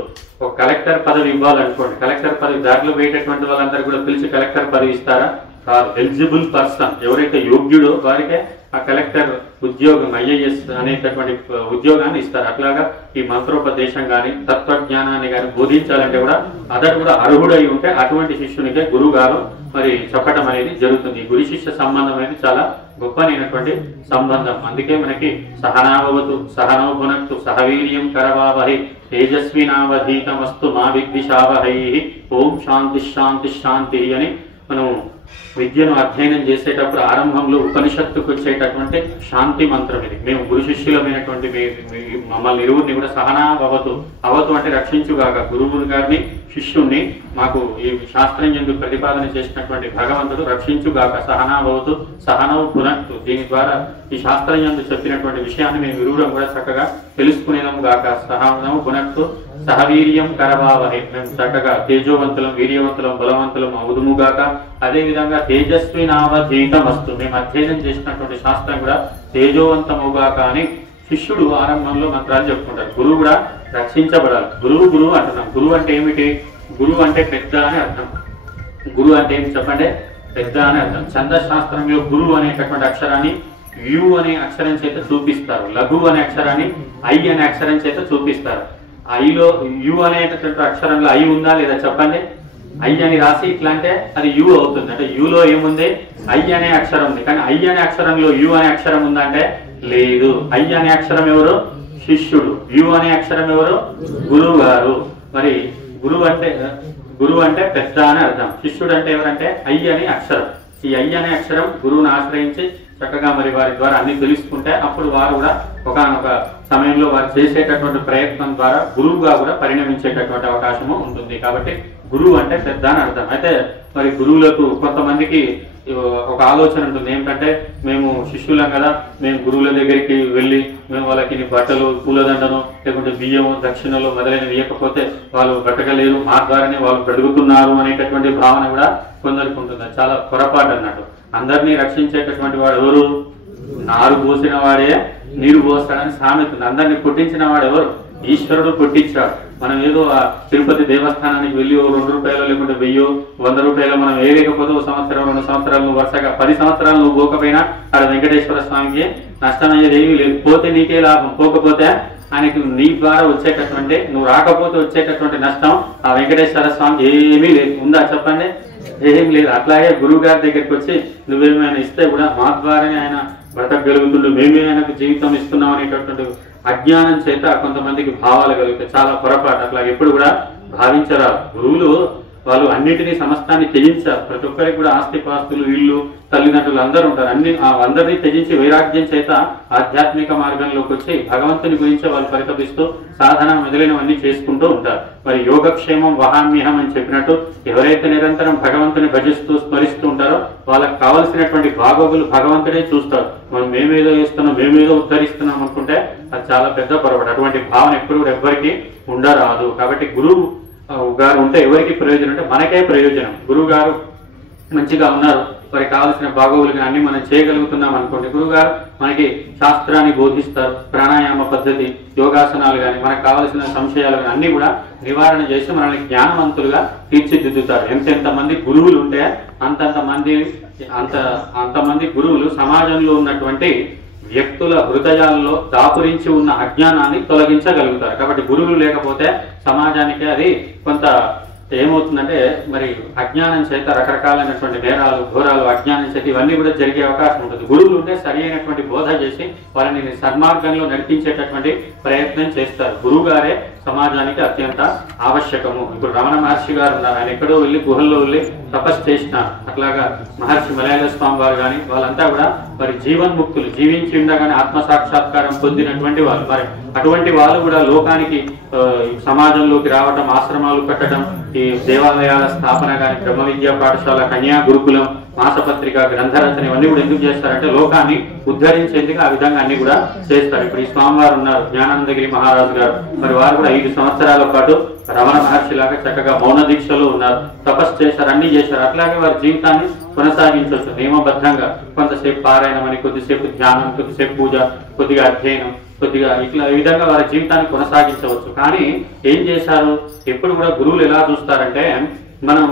ఒక కలెక్టర్ పదవి ఇవ్వాలనుకోండి, కలెక్టర్ పదవి దారిలో పోయేటటువంటి వాళ్ళందరూ కూడా పిలిచి కలెక్టర్ పదవి ఇస్తారా? కాదు. ఎలిజిబుల్ పర్సన్ ఎవరైతే యోగ్యుడో వారికే ఆ కలెక్టర్ ఉద్యోగం, ఐఏఎస్ అనేటటువంటి ఉద్యోగాన్ని ఇస్తారు. అట్లాగా ఈ మంత్రోపదేశం కానీ తత్వజ్ఞానాన్ని కానీ బోధించాలంటే కూడా అతడు కూడా అర్హుడై ఉంటే అటువంటి శిష్యునికే గురువు గారు మరి చెప్పడం అనేది జరుగుతుంది. గురు శిష్య సంబంధం అనేది చాలా గొప్పనైనటువంటి సంబంధం. అందుకే మనకి సహనావతు సహనోభునక్తు సహవీర్యం కరవావహై తేజస్వినావధీతమస్తు మా విద్విషావహై ఓం శాంతి శాంతి శాంతి అని మనం విద్యను అధ్యయనం చేసేటప్పుడు ఆరంభంలో ఉపనిషత్తుకు వచ్చేటటువంటి శాంతి మంత్రం ఇది. మేము గురు శిష్యులమైనటువంటి మమ్మల్ని ఇరువురిని కూడా సహనా భవతు, అవతు అంటే రక్షించుగాక, గురువుని గారిని శిష్యుణ్ణి మాకు ఈ శాస్త్రం ఎందుకు ప్రతిపాదన చేసినటువంటి భగవంతుడు రక్షించుగాక, సహనా భవతు సహనవు పునక్తు. దీని ద్వారా ఈ శాస్త్రం యందు చెప్పినటువంటి విషయాన్ని మేము ఇరువురం కూడా చక్కగా తెలుసుకునేదము గాక. సహనవు పునక్తు సహవీర్యం కరవావహే, మేము చక్కగా తేజోవంతులం, వీర్యవంతులం, బలవంతులం అవుదుముగాక. అదేవిధంగా తేజస్వినావధీతం వస్తు, మేము అధ్యయనం చేసినటువంటి శాస్త్రం కూడా తేజోవంతముగాక అని శిష్యుడు ఆరంభంలో మంత్రాలు చెప్పుకుంటారు. గురువు కూడా రక్షించబడాలి. గురువు అంటున్నాం. గురువు అంటే ఏమిటి? గురువు అంటే పెద్ద అని అర్థం. గురువు అంటే ఏమి చెప్పండి? పెద్ద అని అర్థం. ఛందశాస్త్రంలో గురువు అనేటటువంటి అక్షరాన్ని యు అనే అక్షరం చేత చూపిస్తారు, లఘు అనే అక్షరాన్ని ఐ అనే అక్షరం చేత చూపిస్తారు. ఐలో యు అనేటటువంటి అక్షరంలో ఐ ఉందా లేదా చెప్పండి? ఐ అని రాసి ఇట్లా అంటే అది యు అవుతుంది. అంటే యులో ఏముంది? ఐ అనే అక్షరం ఉంది. కానీ ఐ అనే అక్షరంలో యు అనే అక్షరం ఉందా అంటే లేదు. ఐ అనే అక్షరం ఎవరు? శిష్యుడు. యు అనే అక్షరం ఎవరు? గురువు గారు. మరి గురువు అంటే పెద్ద అని అర్థం. శిష్యుడు అంటే ఎవరంటే ఐ అనే అక్షరం. ఈ ఐ అనే అక్షరం గురువుని ఆశ్రయించి చక్కగా మరి వారి ద్వారా అన్ని తెలుసుకుంటే అప్పుడు వారు కూడా ఒకానొక సమయంలో వారు చేసేటటువంటి ప్రయత్నం ద్వారా గురువుగా కూడా పరిణమించేటటువంటి అవకాశము ఉంటుంది. కాబట్టి గురువు అంటే పెద్ద అని అర్థం. అయితే మరి గురువులకు కొంతమందికి ఒక ఆలోచన ఉంటుంది, ఏమిటంటే మేము శిష్యులం కదా, మేము గురువుల దగ్గరికి వెళ్ళి మేము వాళ్ళకి బట్టలు, పూలదండను, లేకుంటే బియ్యము, దక్షిణలు మొదలైనవి ఇవ్వకపోతే వాళ్ళు బ్రతకలేరు, మా ద్వారానే వాళ్ళు బ్రతుకుతున్నారు అనేటటువంటి భావన కూడా కొందరికి ఉంటుంది. చాలా పొరపాటు అన్నట్టు. అందరినీ రక్షించేటటువంటి వాడు ఎవరు? నారు పోసిన వాడే నీరు పోస్తాడని సామెత ఉంది. అందరినీ పుట్టించిన వాడు ఎవరు? ఈశ్వరుడు పుట్టించాడు. మనం ఏదో ఆ తిరుపతి దేవస్థానానికి వెళ్ళి 2 రూపాయలు లేకుంటే 1000, 100 రూపాయలు మనం వేయలేకపోతే 1 సంవత్సరం 2 సంవత్సరాలు నువ్వు వరుసగా 10 సంవత్సరాలు నువ్వు పోకపోయినా అక్కడ వెంకటేశ్వర స్వామికి నష్టమయ్యేది ఏమీ లేదు. పోతే నీకే లాభం, పోకపోతే ఆయనకి నీ ద్వారా వచ్చేటటువంటి, నువ్వు రాకపోతే వచ్చేటటువంటి నష్టం ఆ వెంకటేశ్వర స్వామికి ఏమీ లేదు. ఉందా చెప్పండి? ఏం లేదు. అట్లాగే గురువు గారి దగ్గరికి వచ్చి నువ్వేమైనా ఇస్తే కూడా మా ద్వారానే ఆయన బ్రతకగలుగుతుండు, మేమే ఆయనకు జీవితం ఇస్తున్నాం అనేటటువంటి అజ్ఞానం చేత కొంతమందికి భావాలు కలుగుతాయి. చాలా పొరపాటు. అట్లా ఎప్పుడు కూడా భావించరా. గురువులు వాళ్ళు అన్నింటినీ సమస్తాన్ని త్యజించారు. ప్రతి ఒక్కరికి కూడా ఆస్తిపాస్తులు, ఇల్లు, తల్లిదండ్రులు అందరూ ఉంటారు. అందరినీ త్యజించి వైరాగ్యం చేత ఆధ్యాత్మిక మార్గంలోకి వచ్చి భగవంతుని గురించి వాళ్ళు పరితపిస్తూ సాధన మొదలైనవన్నీ చేసుకుంటూ ఉంటారు. మరి యోగక్షేమం వహామ్యహం అని చెప్పినట్టు ఎవరైతే నిరంతరం భగవంతుని భజిస్తూ స్మరిస్తూ ఉంటారో వాళ్ళకి కావలసినటువంటి బాగోగులు భగవంతుడే చూస్తారు. మనం మేమేదో చేస్తున్నాం, మేమేదో ఉద్ధరిస్తున్నాం అనుకుంటే అది చాలా పెద్ద పొరపాటు. అటువంటి భావన ఎప్పుడు కూడా ఎవ్వరికి ఉండరాదు. కాబట్టి గురువు గారు ఉంటే ఎవరికి ప్రయోజనం అంటే మనకే ప్రయోజనం. గురువు గారు మంచిగా ఉన్నారు, వారికి కావాల్సిన బాగోగులు అన్ని మనం చేయగలుగుతున్నాం అనుకోండి. గురువు గారు మనకి శాస్త్రాన్ని బోధిస్తారు, ప్రాణాయామ పద్ధతి, యోగాసనాలు కానీ, మనకు కావాల్సిన సంశయాలు కానీ అన్ని కూడా నివారణ చేసి మనల్ని జ్ఞానవంతులుగా తీర్చిదిద్దుతారు. ఎంతమంది గురువులు ఉంటే అంతమంది గురువులు సమాజంలో ఉన్నటువంటి వ్యక్తుల హృదయాల్లో దాపురించి ఉన్న అజ్ఞానాన్ని తొలగించగలుగుతారు. కాబట్టి గురువులు లేకపోతే సమాజానికి అది కొంత ఏమవుతుందంటే మరి అజ్ఞానం చేత రకరకాలైనటువంటి నేరాలు, ఘోరాలు, అజ్ఞానం చేత ఇవన్నీ కూడా జరిగే అవకాశం ఉంటుంది. గురువులు ఉంటే సరి అయినటువంటి బోధ చేసి వాళ్ళని సన్మార్గంలో నడిపించేటటువంటి ప్రయత్నం చేస్తారు. గురువు గారే సమాజానికి అత్యంత ఆవశ్యకము. ఇప్పుడు రమణ మహర్షి గారు ఉన్నారు, ఆయన ఎక్కడో వెళ్ళి గుహల్లో వెళ్ళి తపస్సు చేసినారు. అట్లాగా మహర్షి మలయాళ స్వామి వారు కానీ వాళ్ళంతా కూడా మరి జీవన్ముక్తులు, జీవించి ఉండగానే ఆత్మసాక్షాత్కారం పొందినటువంటి వాళ్ళు. మరి అటువంటి వాళ్ళు కూడా లోకానికి సమాజంలోకి రావటం, ఆశ్రమాలు కట్టడం, ఈ దేవాలయాల స్థాపన కానీ, బ్రహ్మ విద్యా పాఠశాల, కన్యా గురుకులం, మాసపత్రిక, గ్రంథరచన ఇవన్నీ కూడా ఎందుకు చేస్తారంటే లోకాన్ని ఉద్ధరించేందుకు ఆ విధంగా అన్ని కూడా చేస్తారు. ఇప్పుడు ఈ స్వామివారు ఉన్నారు, జ్ఞానానందగిరి మహారాజు గారు, మరి వారు కూడా 5 సంవత్సరాల పాటు రమణ మహర్షి లాగా చక్కగా మౌన దీక్షలో ఉన్నారు, తపస్సు చేశారు, అన్ని చేశారు. అట్లాగే వారి జీవితాన్ని కొనసాగించవచ్చు నియమబద్ధంగా. కొంతసేపు పారాయణం అని, కొద్దిసేపు ధ్యానం, కొద్దిసేపు పూజ, కొద్దిగా అధ్యయనం, కొద్దిగా ఇట్లా ఈ విధంగా వారి జీవితాన్ని కొనసాగించవచ్చు. కానీ ఏం చేశారు? ఎప్పుడు కూడా గురువులు ఎలా చూస్తారంటే మనం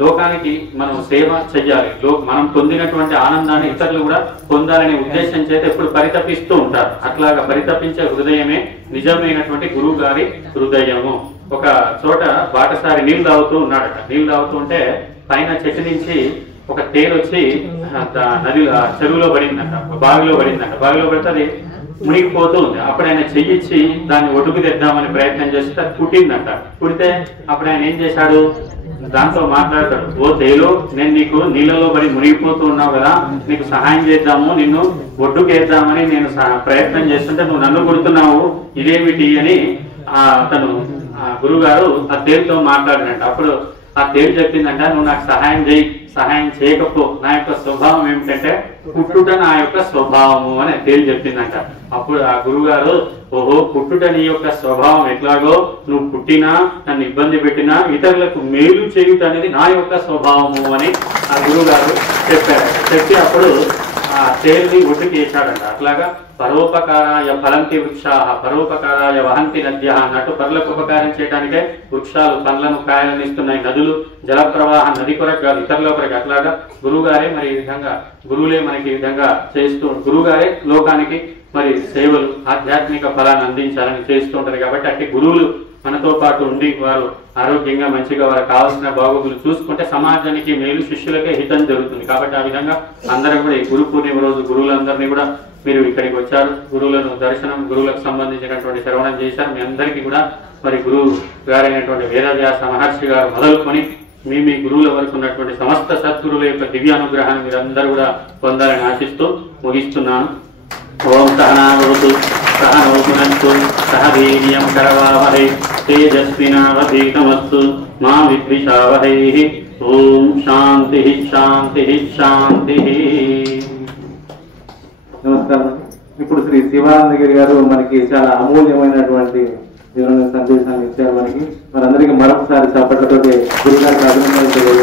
లోకానికి మనం సేవ చెయ్యాలి, మనం పొందినటువంటి ఆనందాన్ని ఇతరులు కూడా పొందాలనే ఉద్దేశం చేత ఎప్పుడు పరితపిస్తూ ఉంటారు. అట్లాగా పరితపించే హృదయమే నిజమైనటువంటి గురువు గారి హృదయము. ఒక చోట బాటసారి నీళ్లు తాగుతూ ఉన్నాడట. నీళ్లు తాగుతూ ఉంటే పైన చెట్టు నుంచి ఒక తేలు వచ్చి నది చెరువులో పడిందంట, బావిలో పడిందంట. బావిలో పడితే అది మునిగిపోతూ ఉంది. అప్పుడు ఆయన చెయ్యిచ్చి దాన్ని ఒడుగు తెద్దామని ప్రయత్నం చేస్తే అది పుట్టిందంట. పుడితే అప్పుడు ఆయన ఏం చేశాడు? దాంతో మాట్లాడతాడు, ఓ తేలు, నేను నీకు నీళ్ళలో పడి మునిగిపోతూ ఉన్నావు కదా, నీకు సహాయం చేద్దాము, నిన్ను ఒడ్డుకేద్దామని నేను ప్రయత్నం చేస్తుంటే నువ్వు నన్ను కొడుతున్నావు, ఇదేమిటి అని అతను గురుగారు ఆ తేలుతో మాట్లాడినట్టు. అప్పుడు ఆ తేలు చెప్పిందంట, నువ్వు నాకు సహాయం చేయకపో, నా యొక్క స్వభావం ఏమిటంటే పుట్టుట నా యొక్క స్వభావము అని తేలు చెప్పిందంట. అప్పుడు ఆ గురుగారు, ఓహో, పుట్టుట నీ యొక్క స్వభావం ఎట్లాగో, నువ్వు పుట్టినా నన్ను ఇబ్బంది పెట్టినా ఇతరులకు మేలు చేయుట అనేది నా యొక్క స్వభావము అని ఆ గురుగారు చెప్పారు. చెప్పి అప్పుడు ఆ తేలిని ఒడ్డుకి వేశాడంట. అట్లాగా పరోపకారాయ ఫలంతి వృక్షాః పరోపకారాయ వహంతి నద్యః అన్నట్టు పరులకు ఉపకారం చేయడానికే వృక్షాలు పండ్లను కాయలను ఇస్తున్నాయి, నదులు జల ప్రవాహం నది కొరకు కాదు, ఇతరుల కొరకు. అట్లాగా గురువుగారే మరి ఈ విధంగా గురువులే మనకి ఈ విధంగా చేస్తూ, గురువుగారే లోకానికి మరి సేవలు ఆధ్యాత్మిక ఫలాన్ని అందించాలని చేస్తూ ఉంటారు. కాబట్టి అట్టి గురువులు మనతో పాటు ఉండి వారు ఆరోగ్యంగా మంచిగా వారికి కావాల్సిన బాగోగులు చూసుకుంటే సమాజానికి మేలు, శిష్యులకే హితం జరుగుతుంది. కాబట్టి ఆ విధంగా అందరూ కూడా ఈ గురు పూర్ణిమ రోజు గురువులందరినీ కూడా మీరు ఇక్కడికి వచ్చారు, గురువులను దర్శనం, గురువులకు సంబంధించినటువంటి శ్రవణం చేశారు. మీ అందరికీ కూడా మరి గురువు గారైనటువంటి వేదవ్యాస మహర్షి గారు మొదలుకొని మీ గురువుల వరకు ఉన్నటువంటి సమస్త సద్గురువుల యొక్క దివ్యానుగ్రహాన్ని మీరందరూ కూడా పొందాలని ఆశిస్తూ ముగిస్తున్నాను. ఓం సహనావతు సహనౌ పునస్తు సహ వీర్యం కరవావహై తేజస్వినావధీతమస్తు మా విద్విషావహై. ఓం శాంతి శాంతి శాంతి. నమస్కారం. ఇప్పుడు శ్రీ శివానందగిరి గారు మనకి చాలా అమూల్యమైనటువంటి వివరణ సందేశాన్ని ఇచ్చారు. మనందరికీ మరొకసారి చప్పట్లతో గురుగారికి అభినందనలు తెలియజేస్తాం.